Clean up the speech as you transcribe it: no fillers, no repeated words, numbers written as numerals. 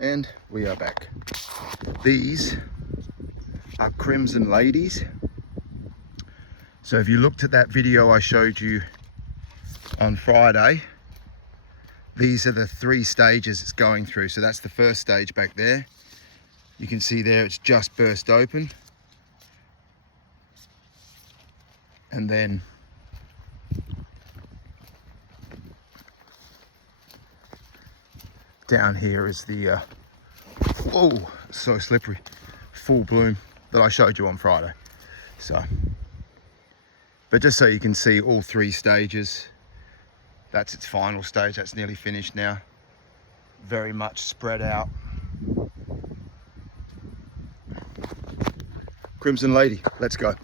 And we are back. These are Crimson Ladies. So if you looked at that video I showed you on Friday, these are the 3 stages it's going through. So that's the first stage back there. You can see there it's just burst open. And then down here is the, oh, so slippery, full bloom that I showed you on Friday. So, but just so you can see all 3 stages, that's its final stage. That's nearly finished now. Very much spread out. Crimson Lady, let's go.